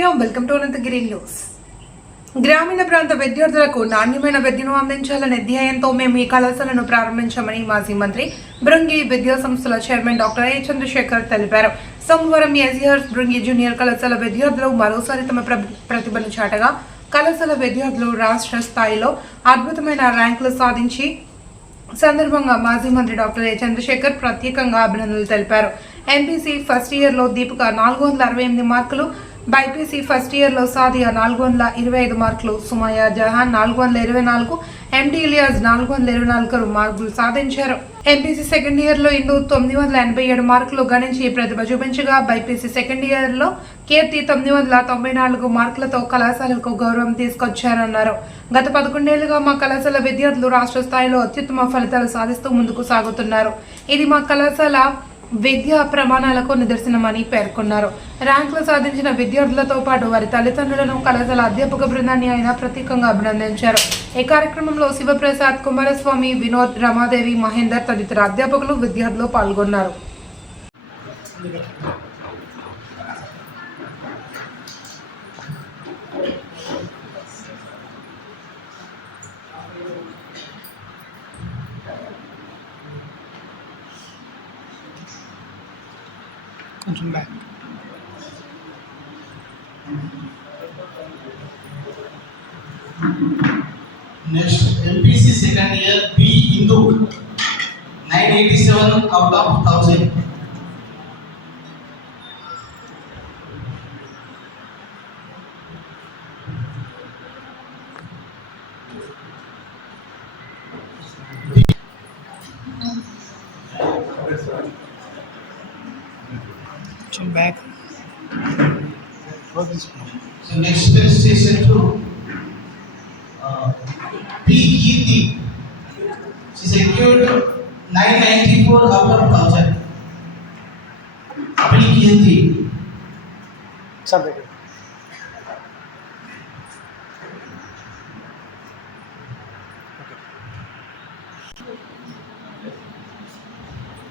Media welcome to Ananthagiri news గ్రామీణ ప్రాంత విద్యార్థులకు నాణ్యమైన విద్యను అందించాలనే ధ్యేయంతో మేము ఈ కళాశాలను ప్రారంభించామని మాజీ మంత్రి బృంగి విద్యా సంస్థల చైర్మన్ డాక్టర్ ఏ చంద్రశేఖర్ తెలిపారు. సోమవారం ఎస్ఆర్ బృంగి జూనియర్ కళాశాల విద్యార్థులు మరోసారి తమ ప్ర- ప్రతిభను చాటగా కళాశాల విద్యార్థులు రాష్ట్ర స్థాయిలో అద్భుతమైన ర్యాంకులు సాధించి సందర్భంగా మాజీ మంత్రి డాక్టర్ ఏ చంద్రశేఖర్ ప్రత్యేకంగా అభినందనలు తెలిపారు. ఎంపీసీ ఫస్ట్ ఇయర్లో దీపిక నాలుగు వందల అరవై ఎనిమిది మార్కులు బైపీసీ ఫస్ట్ ఇయర్లో సాదియా నాలుగు వందల ఇరవై ఐదు మార్కులు సుమయా జహాన్ నాలుగు వందల ఇరవై నాలుగు ఎండి ఇలియాజ్ నాలుగు వందల ఇరవై నాలుగు మార్కులు సాధించారు. ఎంపీసీ సెకండ్ ఇయర్లో ఇందు తొమ్మిది వందల ఎనభై ఏడు మార్కులు గణించి ప్రతిభ చూపించగా బైపీసీ సెకండ్ ఇయర్లో కీర్తి తొమ్మిది వందల తొంభై నాలుగు మార్కులతో కళాశాలకు గౌరవం తీసుకొచ్చారన్నారు. గత పదకొండేళ్ళుగా మా కళాశాల విద్యార్థులు రాష్ట్ర స్థాయిలో అత్యుత్తమ ఫలితాలు సాధిస్తూ ముందుకు సాగుతున్నారు. ఇది మా కళాశాల విద్యా ప్రమాణాలకు నిదర్శనమని పేర్కొన్నారు. ర్యాంకులు సాధించిన విద్యార్థులతో పాటు వారి తల్లిదండ్రులను కళాశాల అధ్యాపక బృందాన్ని ఆయన ప్రత్యేకంగా అభినందించారు. ఈ కార్యక్రమంలో శివప్రసాద్ కుమారస్వామి వినోద్ రమాదేవి మహేందర్ తదితర అధ్యాపకులు విద్యార్థులు పాల్గొన్నారు. కొంచెం back Next, MPC second year B Hindu, 987 out of 1000. కొంచెం four thousand thousand appeal की थी सब देखिए।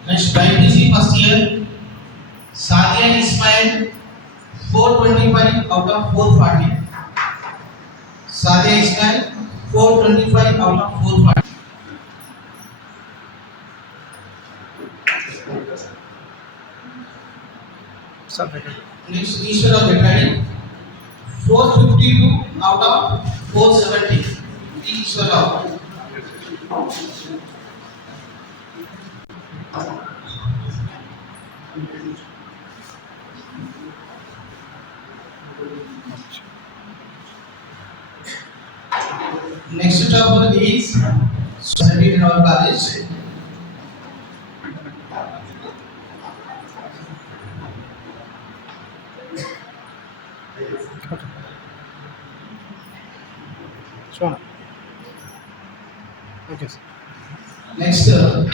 Next BPC first year Sadia Ismail 425 out of 440 Sadia Ismail 425 out of 440 सब return next Ishwar of returning 452 out of 470 Ishwar of Next topic is study in our college. Next. Uh,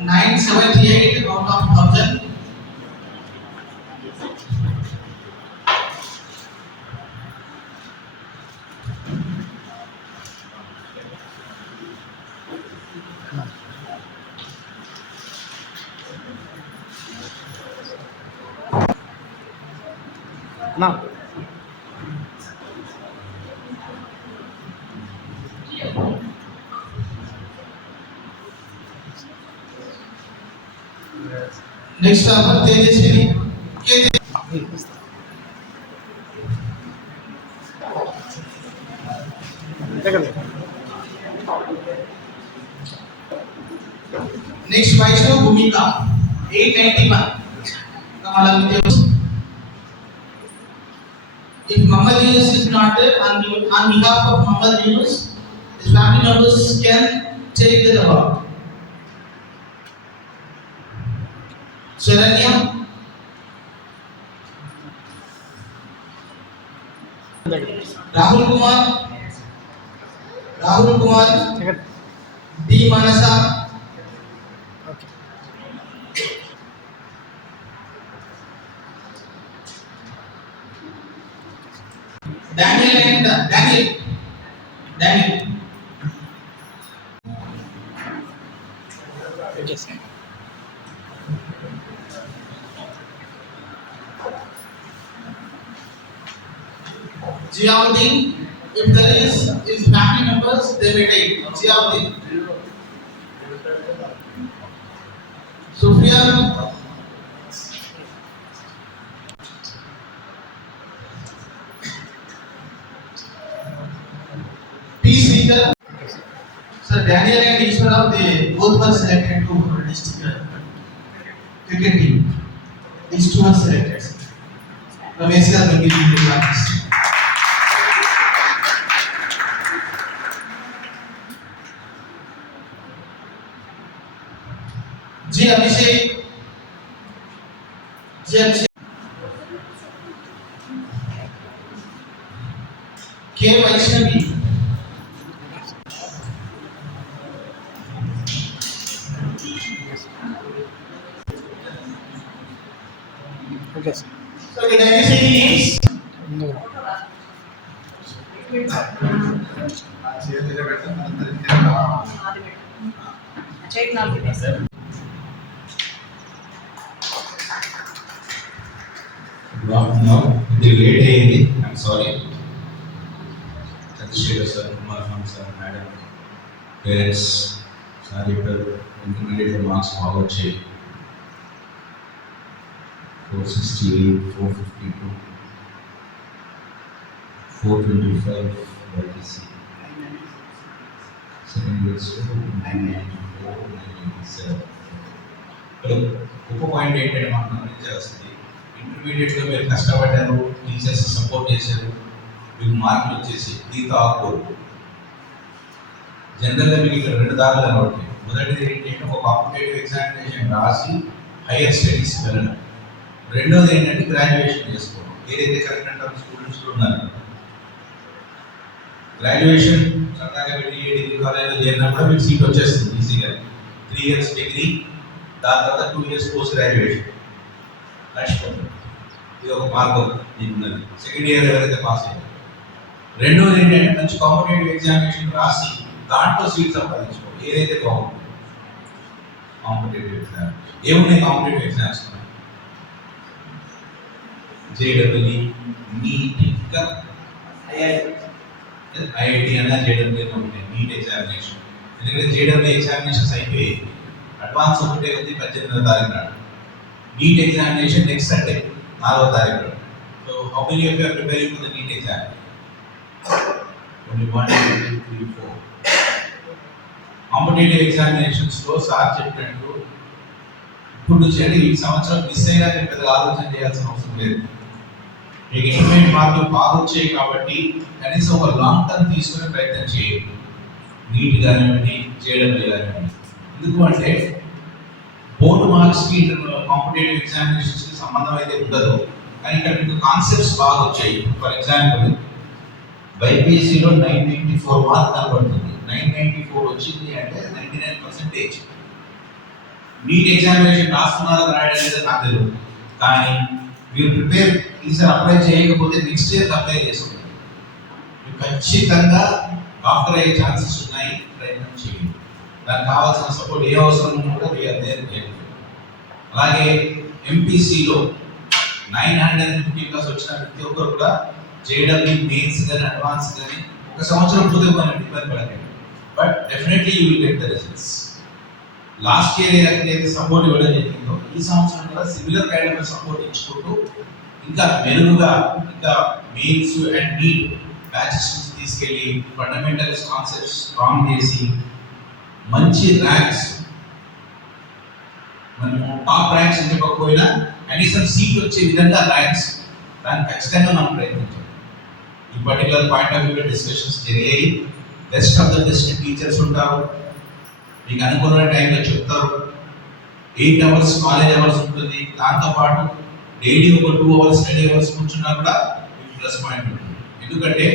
Nine seventy eight. Next topper Tejaswini. K. దగ్గర Next Vaishnav Bhumika, 891. Kamala Vidya. If Muhammad Yunus is not there, on, be- on behalf of Muhammad Yunus, his family members can take the award. চেনেন নিয়ম Rahul Kumar Rahul Kumar D Mansa Daniel and uh, Daniel. Daniel. Ziauddin, if there is his family members, they may take Ziauddin. Sufyan. P. Seeger. Sir Daniel and Ishwara, they both were selected to district uh, cricket team. These two are selected. Ramesh sir જે અભિષેક જે के Vaishnavi Okay. So the definition is no. अच्छा एक नाम के पास है sorry Chandrasekhar sir Kumar Khan sir madam parents sir చెప్పారు ఇంటర్మీడియట్ మార్క్స్ బాగా వచ్చాయి four sixty eight four fifty two four twenty five బైటీసీ second years nine ninety four nine ninety seven ఇక్కడ గొప్ప పాయింట్ ఏంటంటే మనం గమనించాల్సింది ఇంటర్మీడియట్లో మీరు కష్టపడ్డారు టీచర్స్ సపోర్ట్ చేశారు మీకు మార్కులు వచ్చేసి దీంతో ఆకుకోరు జనరల్గా మీకు ఇక్కడ రెండు దారులు కనబడతాయి మొదటిది ఏంటంటే ఒక కాంపిటేటివ్ ఎగ్జామినేషన్ రాసి హైయర్ స్టడీస్ వెళ్ళడం. రెండోది ఏంటంటే గ్రాడ్యుయేషన్ చేసుకోవడం. ఏదైతే కరెక్ట్ అంటారు స్టూడెంట్స్ ఉన్నారు. గ్రాడ్యుయేషన్ సరదాగా వెళ్ళి ఏ డిగ్రీ కాలేజ్లో చేరినా కూడా మీకు సీట్ వచ్చేస్తుంది ఈజీగా. త్రీ ఇయర్స్ డిగ్రీ దాని తర్వాత టూ ఇయర్స్ పోస్ట్ గ్రాడ్యుయేషన్ రాసిపోతుంది ఇది ఒక మార్గం మీకు సెకండ్ ఇయర్ ఎవరైతే పాస్ అయ్యారు. రెండోది ఏంటంటే మంచి కాంపిటేటివ్ ఎగ్జామినేషన్ రాసి దాంట్లో సీట్ సంపాదించుకోవాలి ఏదైతే బాగుంటుంది కాంపిటేటివ్ ఎగ్జామ్ ఏమున్నాయి competitive exams J W NEET ఇంకా ఐఐటి అన్న జేడబ్ల్యూ ఉంటాయి. నీట్ ఎగ్జామినేషన్ ఎందుకంటే జేడబ్ల్యూ ఎగ్జామినేషన్స్ అయిపోయి అడ్వాన్స్ ఒకటే ఉంది పద్దెనిమిదో తారీఖు నాడు. నీట్ ఎగ్జామినేషన్ నెక్స్ట్ సండే నాలుగో తారీఖు. So how many of you're preparing for the NEET exam only one two three four competitive ఎగ్జామినేషన్స్లో sir చెప్పినట్టు ఇప్పుడు నుంచి అంటే ఈ సంవత్సరం మిస్ అయినా నేను పెద్దగా ఆలోచన చేయాల్సిన అవసరం లేదు. మీకు ఇంటర్మీడియట్ మార్కులు బాగా వచ్చాయి కాబట్టి కనీసం ఒక లాంగ్ టర్మ్ తీసుకునే ప్రయత్నం చేయండి. నీట్ కానివ్వండి చేయడం కానివ్వండి ఎందుకు అంటే బోర్డు మార్క్స్కి కాంపిటేటివ్ ఎగ్జామినేషన్స్కి సంబంధం అయితే ఉండదు. కానీ ఇక్కడ మీకు కాన్సెప్ట్స్ బాగా వచ్చాయి. ఫర్ ఎగ్జాంపుల్ బైపీఎస్సీలో నైన్ నైన్టీ ఫోర్ మార్క్ కనబడుతుంది. నైన్ నైన్టీ ఫోర్ వచ్చింది అంటే ninety nine percentage. NEET examination రాస్తున్నారా రాయడం లేదా నాకు తెలియదు కానీ మీరు ప్రిపేర్ ఈసారి అప్లై చేయకపోతే నెక్స్ట్ ఇయర్ అప్లై చేసుకోండి. మీరు ఖచ్చితంగా డాక్టర్ అయ్యే ఛాన్సెస్ ఉన్నాయి. ప్రయత్నం చేయండి. దానికి కావాల్సిన సపోర్ట్ ఏ అవసరం కూడా వీఆర్ దేర్ అలాగే ఎంపీసీలో nine hundred and fifty plus వచ్చిన ప్రతి ఒక్కరు కూడా జేడబ్ల్యూ మెయిన్స్ కానీ అడ్వాన్స్ కానీ ఒక సంవత్సరం పోతే మనం ఇబ్బంది పడకండి. But definitely you will get the results last year ఏ రకంగా అయితే సపోర్ట్ ఇవ్వడం జరిగిందో ఈ సంవత్సరం కూడా సిమిలర్ కైండ్ ఆఫ్ సపోర్ట్ ఇచ్చుకుంటూ ఇంకా మెరుగుగా ఇంకా మెయిన్స్ అండ్ నీట్ బ్యాచెస్ తీసుకెళ్ళి ఫండమెంటల్స్ కాన్సెప్ట్స్ స్ట్రాంగ్ చేసి మంచి ర్యాంక్స్ మనము టాప్ ర్యాంక్స్ ఇవ్వకపోయినా కనీసం సీట్ వచ్చే విధంగా ర్యాంక్స్ దాన్ని ఖచ్చితంగా మనం ప్రయత్నించాలి. ఈ పర్టికులర్ పాయింట్ ఆఫ్ వ్యూలో డిస్కషన్స్ జరిగాయి. Best of the best teachers ఉంటారు. మీకు అనుకున్న టైంలో చెప్తారు. ఎయిట్ అవర్స్ కాలేజ్ అవర్స్ ఉంటుంది. దాంతోపాటు డైలీ ఒక టూ అవర్స్ స్టడీ అవర్స్ కూర్చున్నా కూడా మీకు ప్లస్ పాయింట్ ఉంటుంది. ఎందుకంటే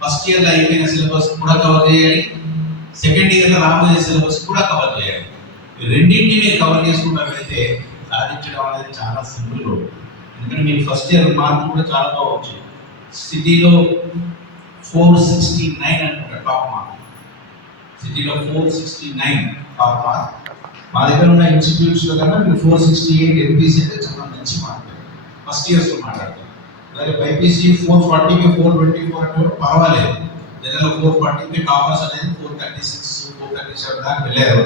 ఫస్ట్ ఇయర్లో అయిపోయిన సిలబస్ కూడా కవర్ చేయాలి. సెకండ్ ఇయర్లో రాబోయే సిలబస్ కూడా కవర్ చేయాలి రెండింటిని మీరు కవర్ చేసుకుంటా వెళ్తే సాధించడం అనేది చాలా సింపుల్ ఎందుకంటే మీకు ఫస్ట్ ఇయర్ మార్క్ కూడా చాలా బాగా సిటీలో ఫోర్ సిక్స్టీ నైన్ అనుకుంటారు టాప్ మార్క్ సిటీలో four sixty nine top mark మా దగ్గర ఉన్న ఇన్స్టిట్యూట్స్లో కన్నా మీరు ఫోర్ సిక్స్టీ ఎయిట్ ఎంపీసీ అయితే చాలా మంచి మార్క్ ఫస్ట్ ఇయర్స్లో మాట్లాడతారు అలాగే బైపీసీ ఫోర్ ఫార్టీకి ఫోర్ ట్వంటీ ఫోర్ అంటే కూడా పర్వాలేదు. నెలలో ఫోర్ ఫార్టీకి టాపర్స్ అనేది four thirty six four thirty seven దాకా వెళ్ళారు.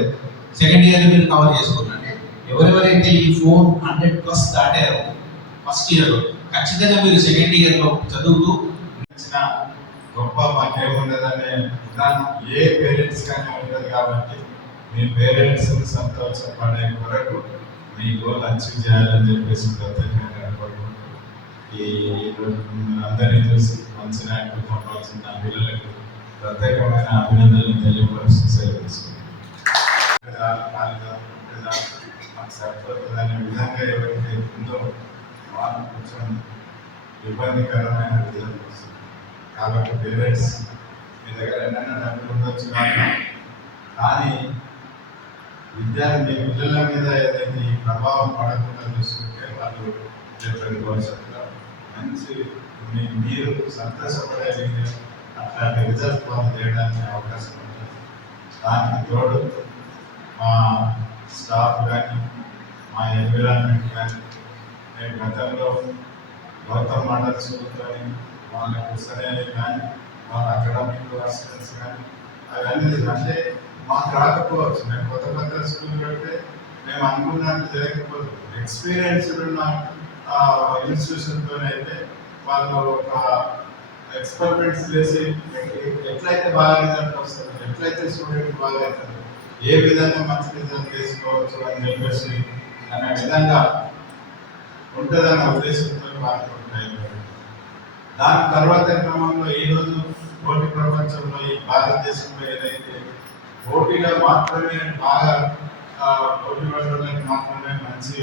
సెకండ్ ఇయర్ మీరు కవర్ చేసుకోండి ఎవరెవరైతే ఈ ఫోర్ హండ్రెడ్ ప్లస్ దాటారో ఫస్ట్ ఇయర్ ఖచ్చితంగా మీరు సెకండ్ ఇయర్లో చదువుతూ ఇచ్చిన గొప్ప మాకేముండదనే విధానం ఏ పేరెంట్స్ కానీ ఉండదు కాబట్టి మీ పేరెంట్స్ సంతోషపడే కొరకు మీ గోల్ అచీవ్ చేయాలని చెప్పేసి ప్రత్యేకంగా ఈ అందరినీ చూసి మంచి నాయకులు పంపాల్సిన పిల్లలకు ప్రత్యేకమైన అభినందనలు తెలియపరుస్తూ సేవ విధంగా ఎవరైతే ఉందో వాళ్ళు కొంచెం ఇబ్బందికరమైన రిజల్ట్ వస్తుంది కాబట్టి పేరెంట్స్ మీ దగ్గర ఎన్నైనా డబ్బులు ఉండొచ్చు కానీ కానీ విద్యార్థి మీ పిల్లల మీద ఏదైతే ఈ ప్రభావం పడకుండా చూసుకుంటే వాళ్ళు రేపటి భవిష్యత్తులో మంచి మీ- మీరు సంతోషపడే విధంగా అట్లాంటి రిజల్ట్ వాళ్ళు చేయడానికి అవకాశం ఉంటుంది. దానికి తోడు మా స్టాఫ్ కానీ మా ఎన్విరాన్మెంట్ కానీ నేను గతంలో గౌతమ్ మోడల్ స్కూల్ కానీ వాళ్ళకు కానీ వాళ్ళ అకాడమిక్ అసిస్టెన్స్ కానీ అవన్నీ అంటే మాకు రాకపోవచ్చు. మేము కొత్త కొత్త స్కూల్ పెడితే మేము అనుకున్నట్టు లేకపోతే ఎక్స్పీరియన్స్ ఉన్న ఇన్స్టిట్యూషన్తో అయితే వాళ్ళు ఒక ఎక్స్పెరిమెంట్స్ చేసి ఎట్లయితే బాగా రిజల్ట్ వస్తుంది ఎట్లయితే స్టూడెంట్ బాగా అవుతుంది ఏ విధంగా మంచి రిజల్ట్ తీసుకోవచ్చు అని చెప్పేసి అనే విధంగా ఉంటుందన్న ఉద్దేశంతో మాట్లాడుతున్నాయి దాని తర్వాత క్రమంలో ఈ రోజు పోటీ ప్రపంచంలో ఈ భారతదేశంలో ఏదైతే పోటీలో మాత్రమే బాగా పోటీ పడడానికి మాత్రమే మంచి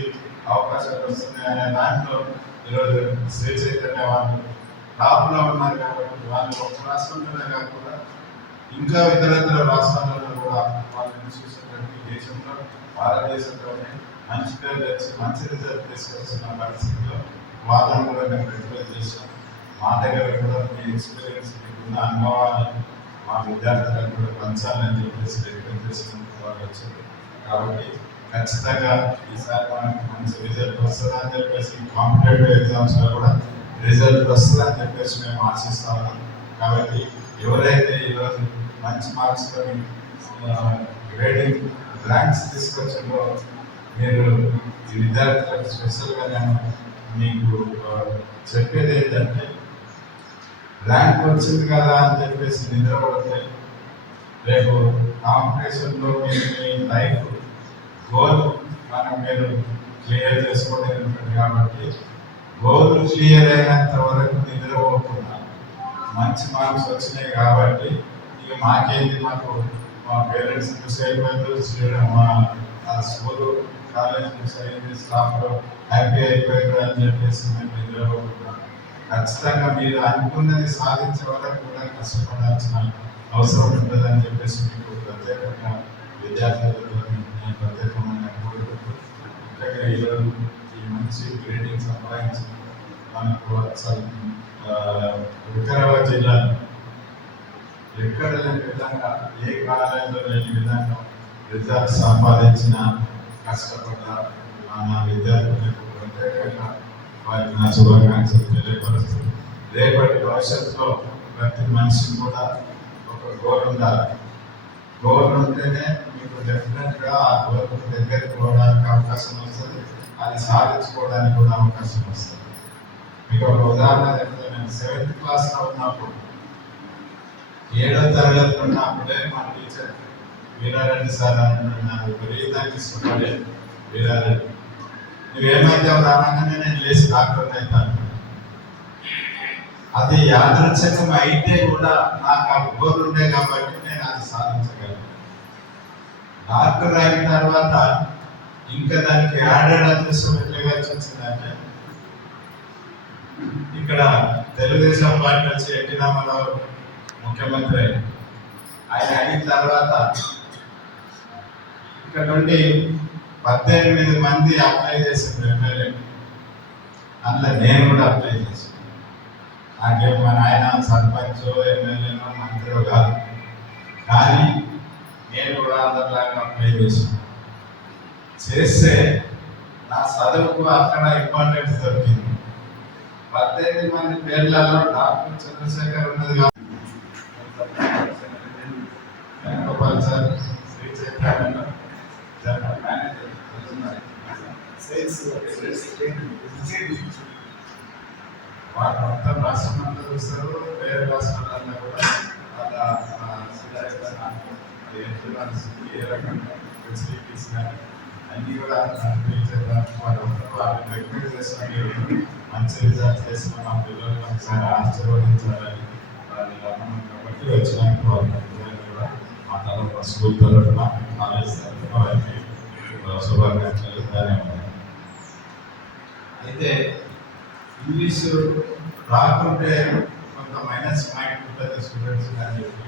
అవకాశాలు వస్తున్నాయి అనే దాంట్లో ఈరోజు శ్రీ చైతన్య వాళ్ళు టాప్లో ఉన్నారు కాబట్టి వాళ్ళు ఒక రాష్ట్రంలోనే కాకుండా ఇంకా ఇతర ఇతర రాష్ట్రాలలో కూడా వాళ్ళని చూసినటువంటి దేశంలో భారతదేశంలోనే మంచి పేరు తెచ్చి మంచి రిజల్ట్ తీసుకొస్తున్న పరిస్థితిలో వాదన కూడా మేము రిక్వెస్ట్ చేసాం మా దగ్గర కూడా మీ ఎక్స్పీరియన్స్ మీకున్న అనుభవాలను మా విద్యార్థులకు కూడా పంచాలని చెప్పేసి రిక్వెస్ట్ చేసినందుకు వాళ్ళు వచ్చారు. కాబట్టి ఖచ్చితంగా ఈసారి మనకి మంచి రిజల్ట్ వస్తుందని చెప్పేసి కాంపిటేటివ్ ఎగ్జామ్స్లో కూడా రిజల్ట్ వస్తుందని చెప్పేసి మేము ఆశిస్తాము. కాబట్టి ఎవరైతే ఈరోజు మంచి మార్క్స్తో గ్రేడింగ్ ర్యాంక్స్ తీసుకొచ్చిందో మీరు ఈ విద్యార్థులకు స్పెషల్గా నేను మీకు చెప్పేది ఏంటంటే ర్యాంక్ వచ్చింది కదా అని చెప్పేసి నిద్రపడితే రేపు కాంపిటీషన్లో మీరు మీ లైఫ్ గోల్ మనం మీరు క్లియర్ చేసుకోవడం ఉంటుంది కాబట్టి గోల్ క్లియర్ అయినంత వరకు నిద్రపోకుండా మంచి మార్క్స్ వచ్చినాయి కాబట్టి ఇక మాకేది మాకు మా పేరెంట్స్ మిస్ అయిపోయారు మా స్కూల్ కాలేజ్ మిస్ అయింది స్టాఫ్లో హ్యాపీ అయిపోయారు అని చెప్పేసి మేము నిద్రపోతున్నాం ఖచ్చితంగా మీరు అనుకున్నది సాధించే వరకు కూడా కష్టపడాల్సిన అవసరం ఉంటుందని చెప్పేసి మీకు ప్రత్యేకంగా విద్యార్థులతో నేను ప్రత్యేకమైన కోరుకుంటూ ఇక్కడ ఈరోజు మంచి గ్రేడింగ్ సంపాదించి మనకు అసలు వికారాబాద్ జిల్లా ఎక్కడ లేని విధంగా ఏ కాలేజీలో లేని విధంగా రిజల్ట్ సంపాదించిన కష్టపడ్డ నా విద్యార్థులకు ప్రత్యేకంగా వారికి నా శుభాకాంక్షలు తెలియపరుస్తుంది రేపటి భవిష్యత్తులో ప్రతి మనిషికి కూడా ఒక గోల్ ఉండాలి. గోల్ ఉంటేనే మీకు డెఫినెట్గా ఆ గోల్కు దగ్గరికి పోవడానికి అవకాశం వస్తుంది. అది సాధించుకోవడానికి కూడా అవకాశం వస్తుంది. మీకు ఒక ఉదాహరణ చెప్తే నేను సెవెంత్ క్లాస్లో ఉన్నప్పుడు ఏడో తరగతి ఉన్నప్పుడే మా టీచర్ వీరారెడ్డి సార్ అని నాకు విపరీతంగా ఇష్టపడే వీరారెడ్డి. నువ్వేమైతే రాగానే నేను లేచి డాక్టర్ అవుతాను. అది యాదృచ్ఛకం అయితే కూడా నాకు ఆ గోల్ ఉండే కాబట్టి నేను అది సాధించగలను. డాక్టర్ అయిన తర్వాత ఇంకా దానికి యాడెడ్ అదృష్టం ఎట్లుగా వచ్చిందంటే ఇక్కడ తెలుగుదేశం పార్టీ వచ్చి ఎన్టీ రామారావు ముఖ్యమంత్రి ఆయన అయిన తర్వాత ఇక్కడ నుండి పద్దెనిమిది మంది అప్లై చేసింది ఎమ్మెల్యే. అందులో నేను కూడా అప్లై చేశాను నాకేం మా నాయన సర్పంచ్ ఎమ్మెల్యేనో మంత్రిలో కాదు. కానీ నేను కూడా అందరిలాగా అప్లై చేసాను. చేస్తే నా చదువుకు అక్కడ ఇంపార్టెన్స్ దొరికింది. పద్దెనిమిది మంది పేర్లలో డాక్టర్ చంద్రశేఖర్ ఉన్నది కాబట్టి వేణుగోపాల్ సార్ శ్రీ చైతన్య జనరల్ వాళ్ళు మొత్తం రాష్ట్రం అంతా చూస్తారు వేరే రాష్ట్రాలన్నా కూడా వాళ్ళ ఏ రకంగా ఫెసిలిటీస్ కానీ అన్ని కూడా అనిపించేద్దాం వాళ్ళు వాళ్ళని రికమెండ్ చేసిన మంచి రిజల్ట్ మా పిల్లలు ఒకసారి ఆశీర్వదించాలని వాళ్ళు కాబట్టి వచ్చినాక వాళ్ళకి కూడా మా తరఫున స్కూల్ తరఫున కాలేజ్ తరఫున శుభాకాంక్షలు ధన్యవాదాలు అయితే ఇంగ్లీష్ రాకుంటే కొంత మైనస్ పాయింట్ ఉంటుంది స్టూడెంట్స్ అని చెప్పి.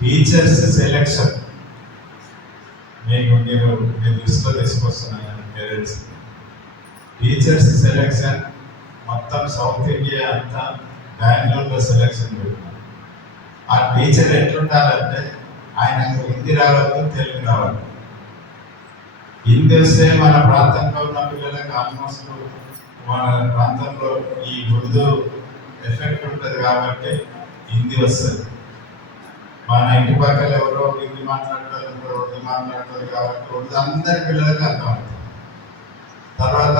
టీచర్స్ సెలెక్షన్ నేను నేను నేను దృష్టిలో తీసుకొస్తున్నాను పేరెంట్స్ టీచర్స్ సెలెక్షన్ మొత్తం సౌత్ ఇండియా అంతా బెంగళూరులో సెలెక్షన్ పెడుతున్నాను ఆ టీచర్ ఎట్లుండాలంటే ఆయనకు హిందీ రావద్దు తెలుగు రావద్దు. హిందీ వస్తే మన ప్రాంతంలో ఉన్న పిల్లలకు ఆల్మోస్ట్ మన ప్రాంతంలో ఈ ఉర్దూ ఎఫెక్ట్ ఉంటుంది కాబట్టి హిందీ వస్తుంది. మన ఇంటి పక్కల ఎవరో హిందీ మాట్లాడతారు రోడ్డు మాట్లాడుతుంది మాట్లాడతారు కాబట్టి అందరి పిల్లలకు అర్థం తర్వాత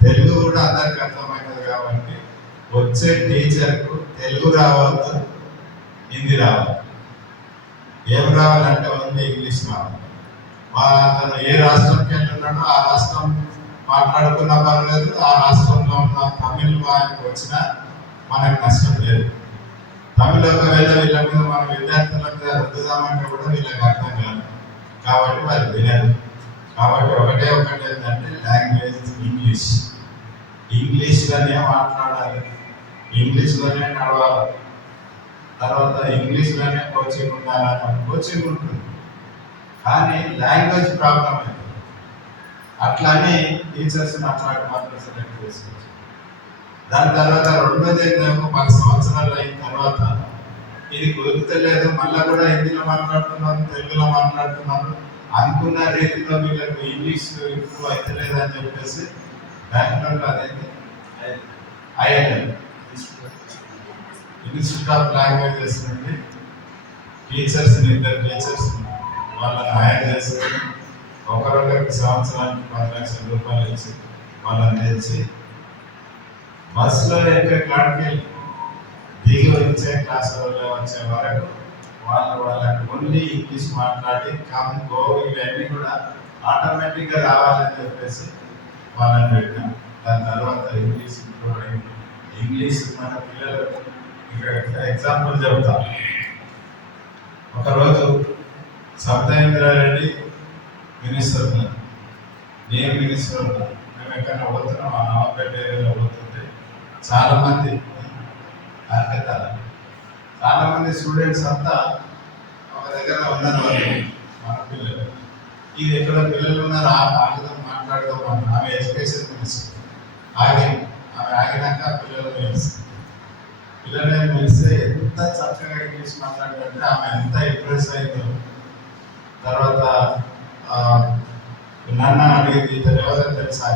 తెలుగు కూడా అందరికి అర్థమవుతుంది కాబట్టి వచ్చే టీచర్కు తెలుగు రావద్దు హిందీ రావాలి ఏం రావాలంటే ఉంది ఇంగ్లీష్ రావాలి వాళ్ళ అతను ఏ రాష్ట్రంకి వెళ్తున్నాడో ఆ రాష్ట్రం మాట్లాడుకున్న పర్లేదు ఆ రాష్ట్రంలో ఉన్న తమిళ్ వాళ్ళకి వచ్చినా మనకు నష్టం లేదు. తమిళ ఒకవేళ వీళ్ళ మన విద్యార్థులంతా రుద్దుదామంటే కూడా వీళ్ళకి అర్థం కాదు. కాబట్టి వాళ్ళు వినరు. కాబట్టి ఒకటే ఒకటి ఏంటంటే లాంగ్వేజ్ ఇంగ్లీష్. ఇంగ్లీష్లోనే మాట్లాడాలి. ఇంగ్లీష్లోనే నడవాలి. తర్వాత ఇంగ్లీష్లోనే కోచింగ్ ఉండాలని కోచింగ్ ఉంటుంది. కానీ లాంగ్వేజ్ ప్రాబ్లం అయింది అట్లానే టీచర్స్ అట్లాంటి మాత్రం సెలెక్ట్ చేసుకోవచ్చు. దాని తర్వాత రెండోది ఏంటంటే పది సంవత్సరాలు అయిన తర్వాత ఇది కుదురుతలేదు మళ్ళీ కూడా హిందీలో మాట్లాడుతున్నారు తెలుగులో మాట్లాడుతున్నారు అనుకున్న రీతిలో వీళ్ళకు ఇంగ్లీష్ ఇంప్రూవ్ అవుతలేదు అని చెప్పేసి బెంగళూరులో అదేంటి? ఐఎల్ఎం ఇన్స్టిట్యూట్ ఆఫ్ లాంగ్వేజెస్ నుండి టీచర్స్ ఇద్దరు టీచర్స్ వాళ్ళని హైర్ చేసుకుని ఒకరొకరికి సంవత్సరానికి పది లక్షల రూపాయలు ఇచ్చి వాళ్ళని తెచ్చి బస్సులో ఎక్కే కాడికి దిగి వచ్చే క్లాస్ వచ్చే వరకు వాళ్ళు వాళ్ళకి ఓన్లీ ఇంగ్లీష్ మాట్లాడి కమ్ గో ఇవన్నీ కూడా ఆటోమేటిక్గా రావాలని చెప్పేసి వాళ్ళని పెట్టినాం దాని తర్వాత ఇంగ్లీష్ ఇంప్రూవ్ అయింది ఇంగ్లీష్ మన పిల్లలు ఇక్కడ ఎగ్జాంపుల్ చెప్తా. ఒకరోజు సప్తేంద్రారెడ్డి మినిస్టర్ నేను మినిస్టర్ ఉన్నాను మేము ఎక్కడ పోతున్నాం ఆ నవాపేట ఏరియాలో పోతుంటే చాలామంది మంది చాలామంది స్టూడెంట్స్ అంతా ఒక దగ్గర ఉన్నారు వాళ్ళు మన పిల్లలు. ఇది ఎక్కడ పిల్లలు ఉన్నారు ఆ ఆగుదాం మాట్లాడదాం ఆమె ఎడ్యుకేషన్ మినిస్టర్. ఆగి ఆమె ఆగినాక పిల్లలు పిలుస్తారు పిల్లలు పిలిస్తే ఎంత చక్కగా ఇంగ్లీష్ మాట్లాడారంటే ఆమె ఎంత ఇంప్రెస్ అయిందో. తర్వాత నన్ను అడిగింది తెలియదని తెలుసా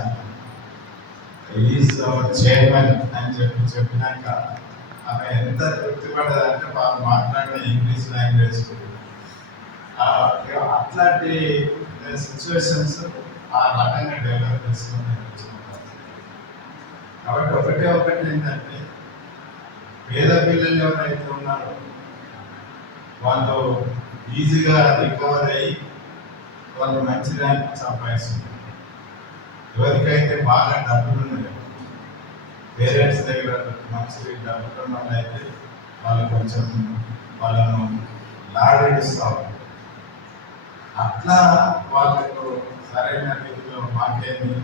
ఈజ్ అవర్ చైర్మన్ అని చెప్పి చెప్పినాక ఆమె ఎంత తృప్తిపడ్డదంటే వాళ్ళు మాట్లాడిన ఇంగ్లీష్ లాంగ్వేజ్ అట్లాంటి సిచ్యువేషన్స్ ఆ రకంగా డెవలప్ చేసుకుని కాబట్టి ఒకటే ఒకటి ఏంటంటే పేద పిల్లలు ఎవరైతే ఉన్నారో వాళ్ళు ఈజీగా రికవర్ అయ్యి వాళ్ళు మంచి ర్యాంక్ సంపాదిస్తున్నారు. ఎవరికైతే బాగా డబ్బులు ఉన్నాయో పేరెంట్స్ దగ్గర మంచి డబ్బులు ఉన్న వాళ్ళు వాళ్ళు కొంచెం వాళ్ళను లాడేస్తారు అట్లా వాళ్ళకు సరైన రీతిలో మాకేమి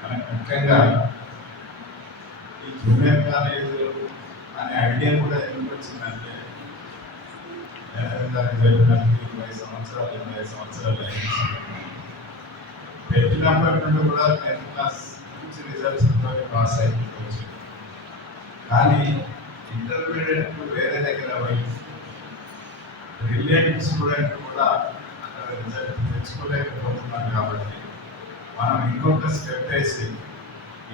మనకు ముఖ్యంగా ఈ జూనియర్ కాలేజ్ అనే ఐడియా కూడా ఎందుకు వచ్చిందంటే గారు ఇరవై సంవత్సరాలు ఇరవై సంవత్సరాలు అయింది పెట్టినప్పటి నుండి కూడా టెన్త్ క్లాస్ మంచి రిజల్ట్స్ పాస్ అయిపోవచ్చు. కానీ ఇంటర్మీడియట్ వేరే దగ్గర పోయి బ్రిలియంట్ స్టూడెంట్ కూడా అక్కడ రిజల్ట్ తెచ్చుకోలేకపోతున్నారు కాబట్టి మనం ఇంకొక స్టెప్ వేసి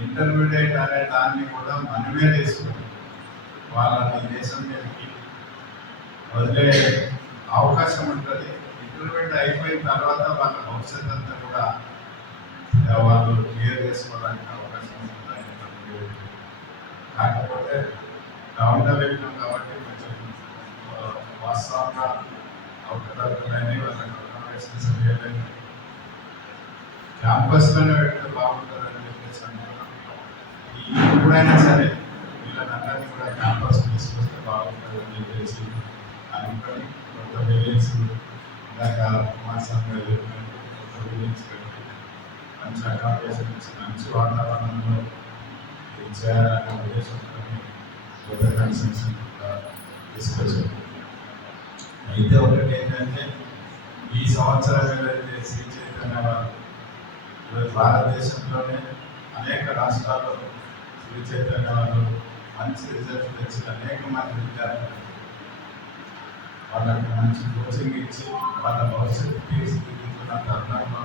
ఇంటర్మీడియట్ అనే దాన్ని కూడా మనమే తీసుకుని వాళ్ళని దేశం మీదకి వదిలే అవకాశం ఉంటుంది. ఇంటర్మీడియట్ అయిపోయిన తర్వాత వాళ్ళ భవిష్యత్ అంతా కూడా వాళ్ళు క్లియర్ చేసుకోవడానికి అవకాశం ఉంటుంది కాకపోతే డౌన్లో వెళ్ళినాం కాబట్టి కొంచెం ఆ, వాస్తవంగా అవకతవకలైనవి వాళ్ళకి అకామిడేషన్స్ చేయలేదు క్యాంపస్లోనే పెడితే బాగుంటుందని చెప్పేసి అనుకున్నాం ఈ ఎప్పుడైనా సరే వీళ్ళందరినీ కూడా క్యాంపస్ తీసుకొస్తే బాగుంటుందని చెప్పేసి అనుకొని కొత్త బిల్డింగ్స్ ఇందాక కుమార్ స్వామి గారు చెప్పినట్టు కొత్త బిల్డింగ్స్ పెట్టి మంచి అకామిడేషన్ ఇచ్చి మంచి వాతావరణంలో ఇది చేయాలనే ఉద్దేశంతో కొత్త కన్స్ట్రక్షన్ తీసుకొచ్చారు అయితే ఒకటి ఏంటంటే ఈ సంవత్సరం ఏదైతే శ్రీ చైతన్య వారు భారతదేశంలోనే అనేక రాష్ట్రాల్లో శ్రీ చైతన్య వారు మంచి రిజల్ట్ తెచ్చిన అనేక మంది విద్యార్థులు వాళ్ళకి మంచి కోచింగ్ ఇచ్చి వాళ్ళ భవిష్యత్తు తీర్చిదిద్దుతున్న తరుణంలో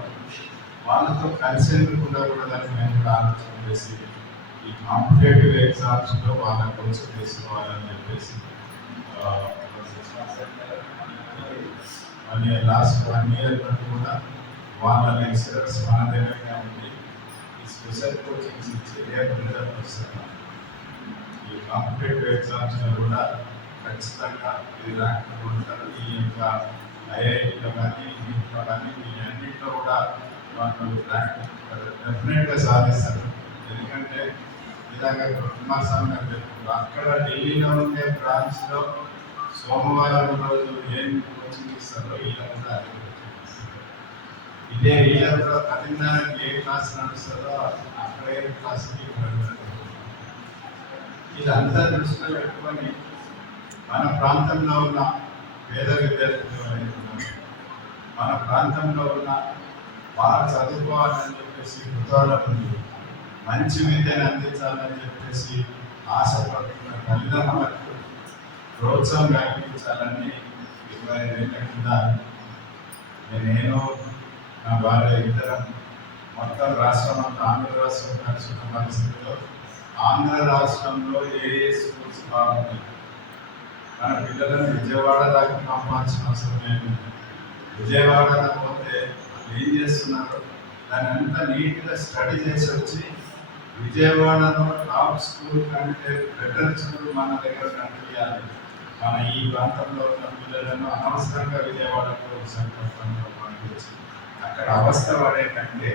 వాళ్ళతో కలిసేందుకు కూడా దాన్ని మేము కూడా ఆలోచన చేసి ఈ కాంపిటేటివ్ ఎగ్జామ్స్లో వాళ్ళని కొంచెం తీసుకోవాలని చెప్పేసి one year last one year నుండి కూడా వాళ్ళ లెక్చరర్స్ మన దగ్గరగా ఉండి ఈ స్పెషల్ కోచింగ్స్ ఇచ్చి రేపు రిజల్ట్ ఈ కాంపిటేటివ్ ఎగ్జామ్స్లో కూడా ఖచ్చితంగా ఇది ర్యాంక్ ఉంటారు. ఈ యొక్క ఐఐటీలో కానీ దీంట్లో కానీ దీని అన్నింటిలో కూడా వాళ్ళు డెఫినెట్గా సాధిస్తారు. ఎందుకంటే ఇలాగ కుమారస్వామి గారు చెప్పారు అక్కడ ఢిల్లీలో ఉండే బ్రాంచ్లో సోమవారం రోజు ఏం కోచింగ్ ఇస్తారో వీళ్ళ అదే ఇదే వీళ్ళ ప్రతిదానికి ఏ క్లాస్ నడుస్తుందో అక్కడ ఏ క్లాస్కి ఇదంతా దృష్టిలో పెట్టుకొని మన ప్రాంతంలో ఉన్న పేద విద్యార్థులు మన ప్రాంతంలో ఉన్న బాగా చదువుకోవాలని చెప్పేసి కుతూహలం మంచి విద్యను అందించాలని చెప్పేసి ఆశపడుతున్న తల్లిదండ్రులకు ప్రోత్సాహం కల్పించాలని ఇరవై ఐదేళ్ళ కింద నేను నా భార్య ఇద్దరం మొత్తం రాష్ట్రం అంతా ఆంధ్ర రాష్ట్రం కలిసి ఉన్న పరిస్థితిలో ఆంధ్ర రాష్ట్రంలో ఏ ఏ స్కూల్స్ బాగున్నాయి? మన పిల్లలను విజయవాడ దాకా పంపాల్సిన అవసరం లేదు. విజయవాడ పోతే ఏం చేస్తున్నారు? దాని అంతా నీట్గా స్టడీ చేసి వచ్చి విజయవాడలో టాప్ స్కూల్ కంటే బెటర్ స్కూల్ మన దగ్గర కనిపించాలి. మన ఈ ప్రాంతంలో ఉన్న పిల్లలను అనవసరంగా విజయవాడలో సంకల్పంలో పంపించి అక్కడ అవస్థ పడే కంటే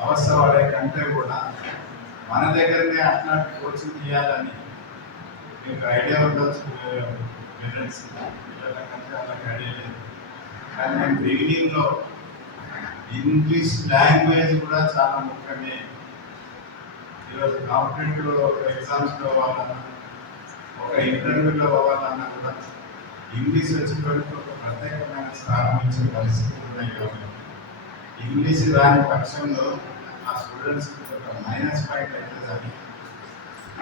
అవస్థ పడే కంటే కూడా మన దగ్గరనే అట్లాంటి కోచింగ్ చేయాలని మీకు ఐడియా ఉండొచ్చు పేరెంట్స్ పిల్లల కంటే వాళ్ళకి లేదు కానీ నేను బిగినింగ్లో ఇంగ్లీష్ లాంగ్వేజ్ కూడా చాలా ముఖ్యమే. ఈరోజు కాంపిటేటివ్ ఎగ్జామ్స్లో అవ్వాలన్నా ఒక ఇంటర్వ్యూలో అవ్వాలన్నా కూడా ఇంగ్లీష్ వచ్చినటువంటి ఒక ప్రత్యేకమైన స్థానం ఇచ్చే పరిస్థితులు ఉన్నాయి కాబట్టి ఇంగ్లీష్ రాని పక్షంలో ఆ స్టూడెంట్స్ ఒక మైనస్ పాయింట్ అయితే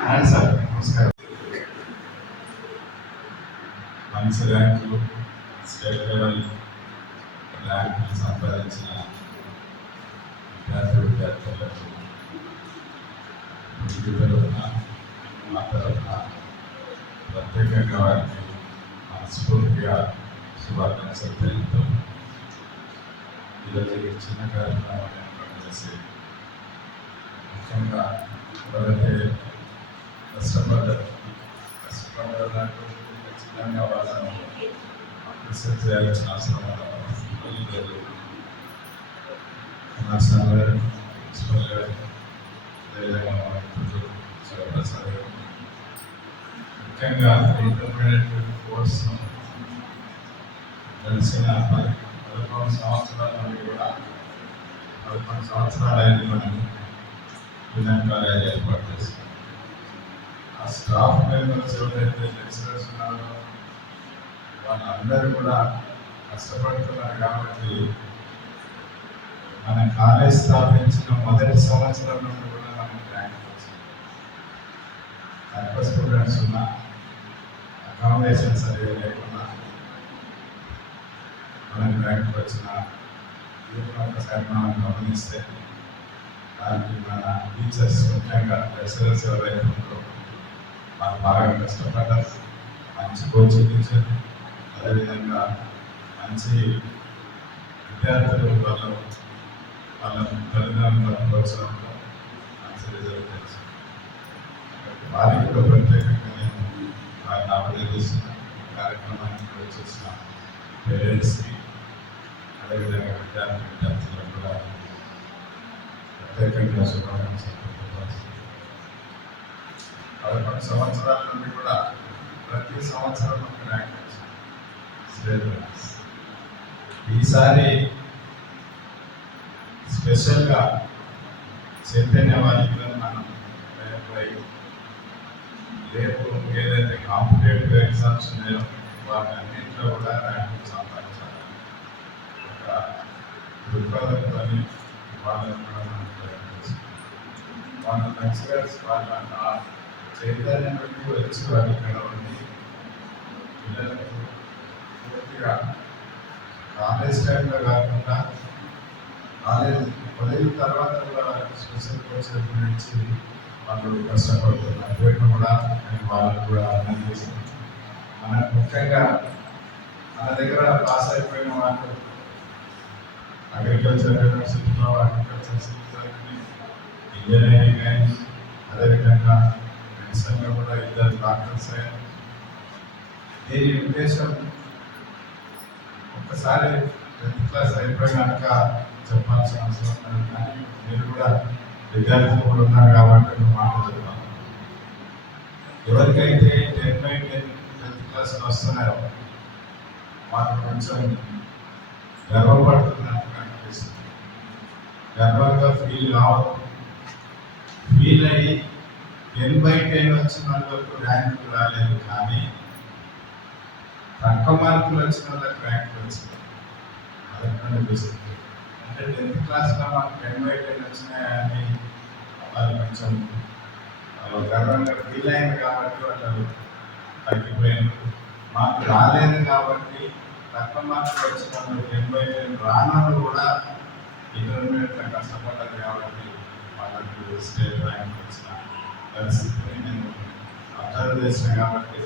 అండ్ సార్. నమస్కారం. మంచి ర్యాంకులు స్టేట్ లెవెల్ ర్యాంకులు సంపాదించిన విద్యార్థి విద్యార్థులకు ఇంటి తరఫున మా తరఫున ప్రత్యేకంగా వారికి మనస్ఫూర్తిగా శుభాకాంక్షలు తెలుపుతూ ఈరోజు ఈ చిన్న కార్యక్రమాన్ని ఏర్పాటు చేసి ముఖ్యంగా ఎవరైతే కష్టపడ్డారు కష్టపడ్డారు ఖచ్చితంగా వాళ్ళను అప్రిషియేట్ చేయాల్సిన అవసరం లేదు కుమారస్వామి గారు ప్రిన్సిపల్ గారు అదేవిధంగా మా మిత్రులు శివప్రసాద్ గారు ముఖ్యంగా ఇంటర్మీడియట్ కోర్సు తెలిసిన పది పదకొండు సంవత్సరాల నుండి కూడా పదకొండు సంవత్సరాలు అయింది మనం విజయన్ ఏర్పాటు చేస్తాం ఆ స్టాఫ్ మెంబర్స్ ఎవరైతే లెక్చరర్స్ ఉన్నారో వాళ్ళందరూ కూడా కష్టపడుతున్నారు కాబట్టి మన కాలేజ్ స్థాపించిన మొదటి సంవత్సరంలో కూడా మనకి ర్యాంక్ స్టూడెంట్స్ ఉన్నా అకామిడేషన్ సరిగా లేకున్నా మనకి ర్యాంక్ వచ్చిన ఒక్కసారి మనం గమనిస్తే దానికి మన టీచర్స్ ముఖ్యంగా లెక్చరర్స్ ఎవరైతే ఉంటారో వాళ్ళు బాగా కష్టపడ్డారు మంచి కోచింగ్ ఇచ్చారు అదేవిధంగా మంచి విద్యార్థులు వాళ్ళ వాళ్ళ తల్లిదండ్రుల ప్రోత్సాహంతో మంచి రిజల్ట్ తెచ్చారు. వారికి కూడా ప్రత్యేకంగా నేను వారిని అభినందిస్తున్నాను ఈ కార్యక్రమానికి వచ్చేసిన పేరెంట్స్కి అదేవిధంగా విద్యార్థి విద్యార్థులకు కూడా ప్రత్యేకంగా శుభాకాంక్షలు తెలియజేస్తున్నాను. పదకొండు సంవత్సరాల నుండి కూడా ప్రతి సంవత్సరం మనకు ర్యాంక్ వచ్చింది. ఈసారి స్పెషల్గా చైతన్య వాళ్ళకి మనం ప్రయత్నమై రేపు ఏదైతే కాంపిటేటివ్ ఎగ్జామ్స్ ఉన్నాయో వాటన్నింటిలో కూడా ర్యాంకులు సంపాదించాలి. ఒక దృక్పథంతో వాళ్ళని కూడా మనం ప్రయత్నిస్తాం వాళ్ళ లెక్చరర్స్ వాళ్ళ చైతన్యం నుండి వచ్చి వాళ్ళు ఇక్కడ ఉండి పిల్లలకు పూర్తిగా కాలేజ్ టైంలో కాకుండా కాలేజ్ పదిహేను తర్వాత కూడా వాళ్ళకి స్పెషల్ కోర్సెస్ గురించి వాళ్ళు కష్టపడుతున్నారు వీటిని కూడా నేను వాళ్ళకు కూడా అందిస్తున్నాను మన ముఖ్యంగా మన దగ్గర పాస్ అయిపోయిన వాళ్ళు అగ్రికల్చర్ యూనివర్సిటీలో అగ్రికల్చర్ కానీ ఇంజనీరింగ్ కానీ అదేవిధంగా మెడిసిన్లో కూడా ఇద్దరు డాక్టర్స్ అయ్యారు. దీని ఉద్దేశం ఒక్కసారి టెన్త్ క్లాస్ అయిపోయినాక చెప్పాల్సిన అవసరం లేదు. కానీ మీరు కూడా విద్యార్థులు కూడా ఉన్నారు కాబట్టి ఒక మాట ఎవరికైతే టెన్ బై టెన్త్ టెన్త్ క్లాస్లో వస్తున్నారో వాళ్ళు కొంచెం గర్వపడుతున్నట్టు కనిపిస్తుంది. గర్వంగా ఫీల్ కావద్దు. ఫీల్ అయ్యి టెన్ బై టెన్ వచ్చిన వాళ్ళకు ర్యాంక్ రాలేదు కానీ తక్కువ మార్కులు వచ్చిన వాళ్ళకి ర్యాంకులు వచ్చినాయి అదొక అనిపిస్తుంది. అంటే టెన్త్ క్లాస్లో మాకు టెన్ బై టెన్ వచ్చినాయని వాళ్ళు కొంచెం గర్వంగా ఫీల్ అయింది కాబట్టి వాళ్ళు తగ్గిపోయింది మాకు రాలేదు కాబట్టి తక్కువ మార్కులు వచ్చిన వాళ్ళు టెన్ బై టెన్ రానోళ్ళు కూడా ఇంటర్మీడియట్లో కష్టపడ్డారు కాబట్టి వాళ్ళకి స్టేట్ ర్యాంక్ వచ్చిన కలిసి నేను అబ్జర్వ్ చేసిన కాబట్టి